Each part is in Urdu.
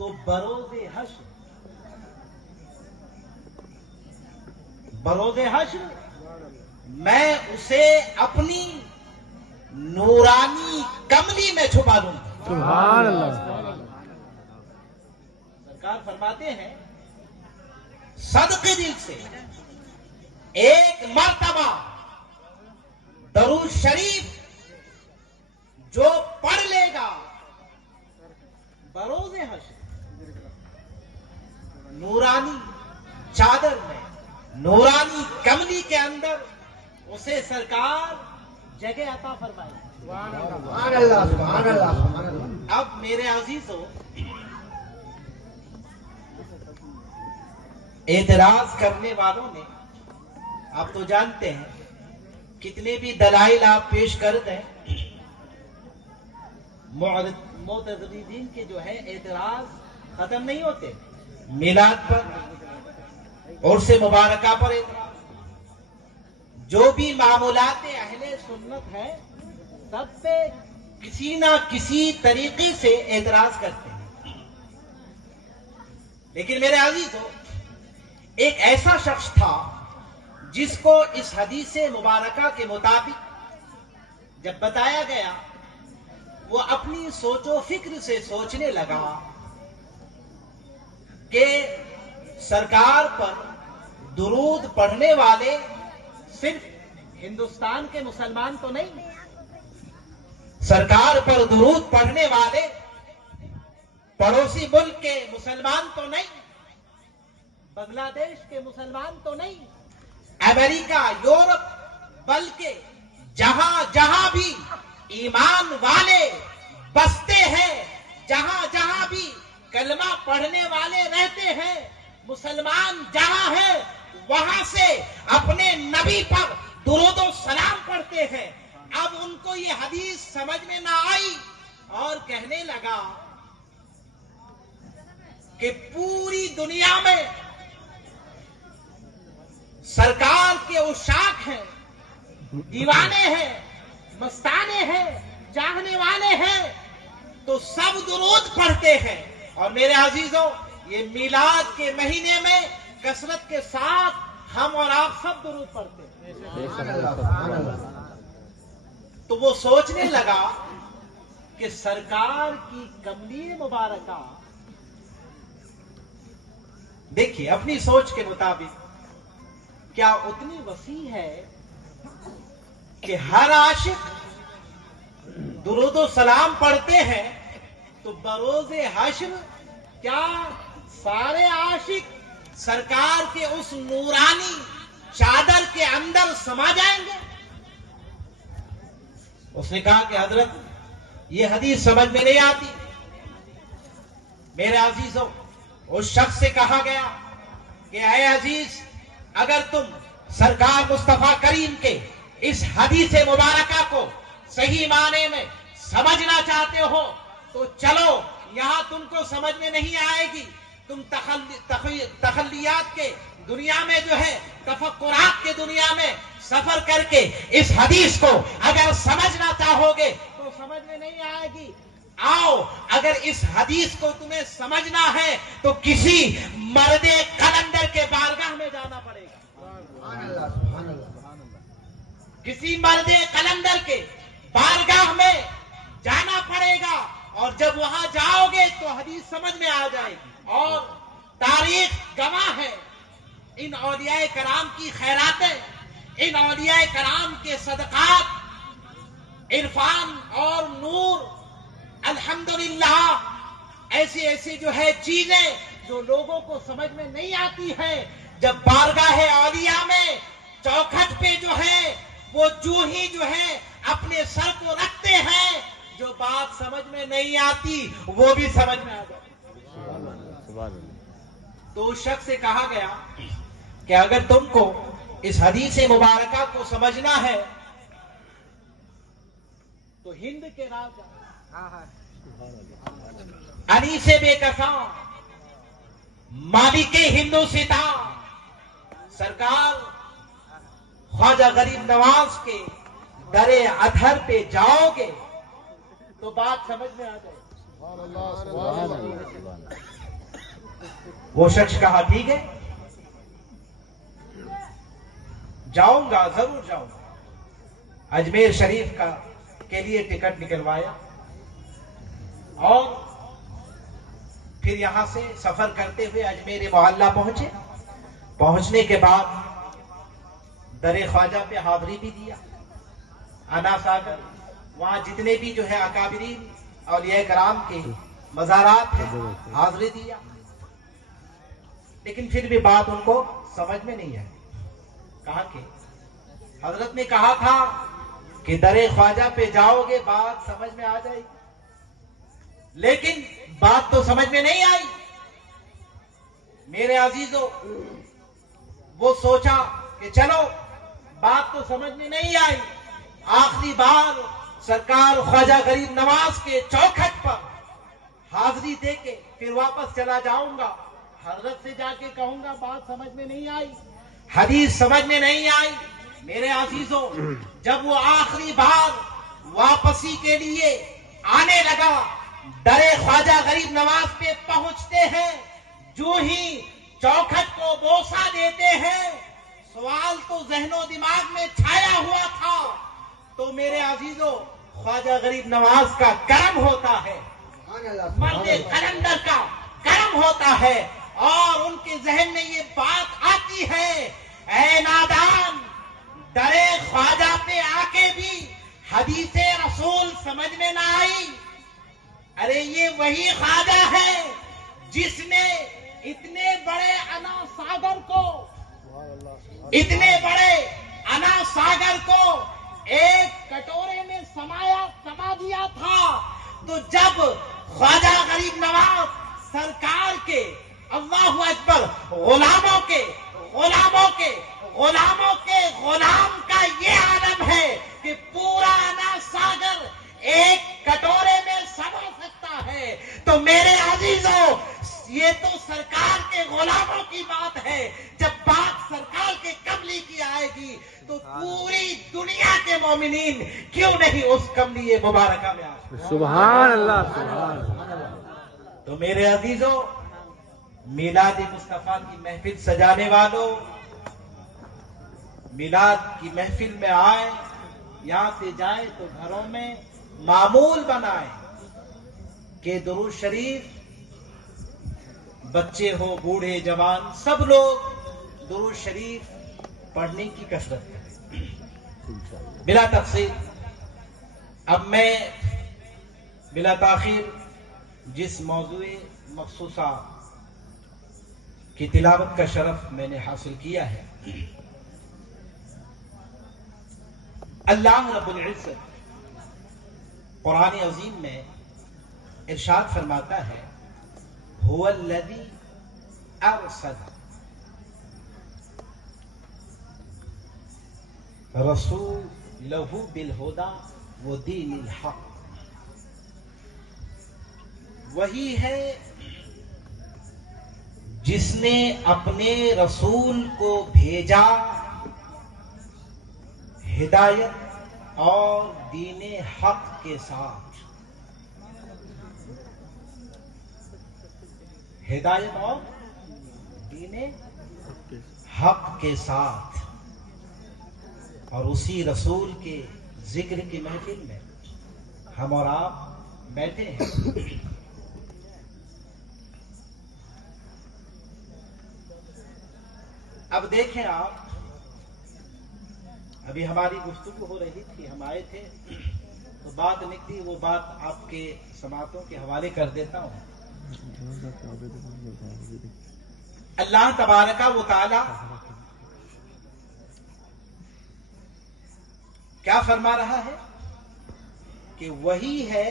تو بروز حشر میں اسے اپنی نورانی کملی میں چھپا دوں گا. سبحان اللہ. سرکار فرماتے ہیں صدقے دل سے ایک مرتبہ درود شریف جو پڑھ لے گا بروز حشر نورانی چادر میں نورانی کملی کے اندر اسے سرکار جگہ عطا فرمائے. سبحان اللہ. سبحان اللہ. اب میرے عزیزو اعتراض کرنے والوں نے آپ تو جانتے ہیں کتنے بھی دلائل آپ پیش کر دیں معتزلین کے جو ہے اعتراض ختم نہیں ہوتے. میلاد پر عرس مبارکہ پر اعتراض جو بھی معمولات اہل سنت ہے سب پہ کسی نہ کسی طریقے سے اعتراض کرتے ہیں. لیکن میرے عزیزو ایک ایسا شخص تھا جس کو اس حدیث مبارکہ کے مطابق جب بتایا گیا وہ اپنی سوچ و فکر سے سوچنے لگا کہ سرکار پر درود پڑھنے والے صرف ہندوستان کے مسلمان تو نہیں، سرکار پر درود پڑھنے والے پڑوسی ملک کے مسلمان تو نہیں، بنگلہ دیش کے مسلمان تو نہیں، امریکہ یورپ بلکہ جہاں جہاں بھی ایمان والے بستے ہیں، جہاں جہاں بھی کلمہ پڑھنے والے رہتے ہیں، مسلمان جہاں ہے وہاں سے اپنے نبی پر درود و سلام پڑھتے ہیں. اب ان کو یہ حدیث سمجھ میں نہ آئی اور کہنے لگا کہ پوری دنیا میں سرکار کے عشاق ہیں، دیوانے ہیں، مستانے ہیں، چاہنے والے ہیں، تو سب درود پڑھتے ہیں. اور میرے عزیزوں یہ میلاد کے مہینے میں کثرت کے ساتھ ہم اور آپ سب درود پڑھتے ہیں. تو وہ سوچنے لگا کہ سرکار کی کملی مبارکہ دیکھیے اپنی سوچ کے مطابق کیا اتنی وسیع ہے کہ ہر عاشق درود و سلام پڑھتے ہیں تو بروز حشر کیا سارے عاشق سرکار کے اس نورانی چادر کے اندر سما جائیں گے؟ اس نے کہا کہ حضرت یہ حدیث سمجھ میں نہیں آتی. میرے عزیزوں اس شخص سے کہا گیا کہ اے عزیز اگر تم سرکار مصطفیٰ کریم کے اس حدیث مبارکہ کو صحیح معنی میں سمجھنا چاہتے ہو تو چلو یہاں تم کو سمجھ میں نہیں آئے گی. تم تخلیات کے دنیا میں جو ہے تفکرات کے دنیا میں سفر کر کے اس حدیث کو اگر سمجھنا چاہو گے تو سمجھ میں نہیں آئے گی. آؤ اگر اس حدیث کو تمہیں سمجھنا ہے تو کسی مرد قلندر کے بارگاہ میں جانا پڑے گا. کسی مرد قلندر کے بارگاہ میں جانا پڑے گا اور جب وہاں جاؤ گے تو حدیث سمجھ میں آ جائے گی. اور تاریخ گواہ ہے ان اولیاء کرام کی خیراتیں، ان اولیاء کرام کے صدقات، عرفان اور نور، الحمدللہ ایسی ایسی جو ہے چیزیں جو لوگوں کو سمجھ میں نہیں آتی ہیں جب بارگاہ اولیاء میں چوکھٹ پہ جو ہے وہ جو ہی جو ہے اپنے سر کو رکھتے ہیں جو بات سمجھ میں نہیں آتی وہ بھی سمجھ میں آ جاتی. تو اس شخص سے کہا گیا کہ اگر تم کو اس حدیث مبارکہ کو سمجھنا ہے تو ہند کے راجا علی سے بے کساں مالک ہندوستاں سرکار خواجہ غریب نواز کے در اطہر پہ جاؤ گے تو بات سمجھ میں آ جائے. وہ شخص کہا ٹھیک ہے جاؤں گا، ضرور جاؤں گا۔ اجمیر شریف کے لیے ٹکٹ نکلوایا اور پھر یہاں سے سفر کرتے ہوئے اجمیر معلیٰ پہنچے۔ پہنچنے کے بعد در خواجہ پہ حاضری بھی دیا، انا ساگر وہاں جتنے بھی جو ہے اکابرین اولیاء کرام کے مزارات ہیں حاضری دیا، لیکن پھر بھی بات ان کو سمجھ میں نہیں آئی۔ کہا کہ حضرت نے کہا تھا کہ در خواجہ پہ جاؤ گے بات سمجھ میں آ جائے گی، لیکن بات تو سمجھ میں نہیں آئی۔ میرے عزیزوں، وہ سوچا کہ چلو بات تو سمجھ میں نہیں آئی، آخری بار سرکار خواجہ غریب نواز کے چوکھٹ پر حاضری دے کے پھر واپس چلا جاؤں گا، حضرت سے جا کے کہوں گا بات سمجھ میں نہیں آئی، حدیث سمجھ میں نہیں آئی۔ میرے عزیزوں، جب وہ آخری بار واپسی کے لیے آنے لگا، در خواجہ غریب نواز پہ پہنچتے ہیں، جو ہی چوکھٹ کو بوسہ دیتے ہیں، سوال تو ذہن و دماغ میں چھایا ہوا تھا، تو میرے عزیزوں خواجہ غریب نواز کا کرم ہوتا ہے، مرد قلندر کا کرم ہوتا ہے، اور ان کے ذہن میں یہ بات آتی ہے، اے نادان، در خواجہ پہ آ کے بھی حدیث رسول سمجھ میں نہ آئی۔ ارے یہ وہی خواجہ ہے جس نے اتنے بڑے انا ساگر کو ایک کٹورے میں سما دیا تھا۔ تو جب خواجہ غریب نواز سرکار کے اللہ اکبر غلاموں کے غلام کا یہ عالم ہے کہ پورا انا ساگر ایک کٹورے میں سما سکتا ہے، تو میرے عزیزوں یہ تو سرکار کے غلاموں کی بات ہے، جب بات سرکار کے کملی کی آئے گی تو پوری دنیا کے مومنین کیوں نہیں اس کملی مبارکہ میں آئے؟ سبحان اللہ، سبحان اللہ۔ تو میرے عزیزوں، میلاد مصطفیٰ کی محفل سجانے والوں، میلاد کی محفل میں آئے، یہاں سے جائیں تو گھروں میں معمول بنائیں کہ درود شریف، بچے ہو بوڑھے جوان سب لوگ درود شریف پڑھنے کی کثرت کریں بلا تفصیل۔ اب میں بلا تاخیر جس موضوع مخصوصہ کی تلاوت کا شرف میں نے حاصل کیا ہے، اللہ رب العزت قرآن عظیم میں ارشاد فرماتا ہے، هو الذی ارسل رسولہ بالہدی ودین الحق۔ وہی ہے جس نے اپنے رسول کو بھیجا ہدایت اور دین حق کے ساتھ، ہدایت اور دین حق کے ساتھ، اور اسی رسول کے ذکر کی محفل میں ہم اور آپ بیٹھے ہیں۔ اب دیکھیں آپ، ابھی ہماری گفتگو ہو رہی تھی، ہم آئے تھے تو بات نکلی، وہ بات آپ کے سماعتوں کے حوالے کر دیتا ہوں۔ اللہ تبارک و تعالی کیا فرما رہا ہے کہ وہی ہے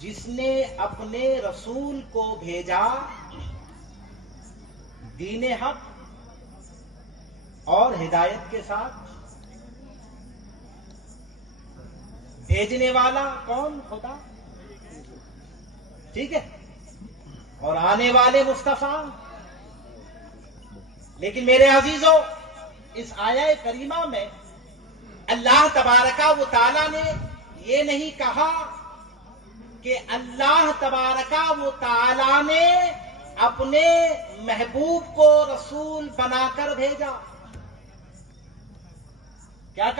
جس نے اپنے رسول کو بھیجا دین حق اور ہدایت کے ساتھ۔ بھیجنے والا کون؟ خدا، ٹھیک ہے، اور آنے والے مصطفیٰ۔ لیکن میرے عزیزوں، اس آیہ کریمہ میں اللہ تبارک و تعالی نے یہ نہیں کہا کہ اللہ تبارک و تعالی نے اپنے محبوب کو رسول بنا کر بھیجا.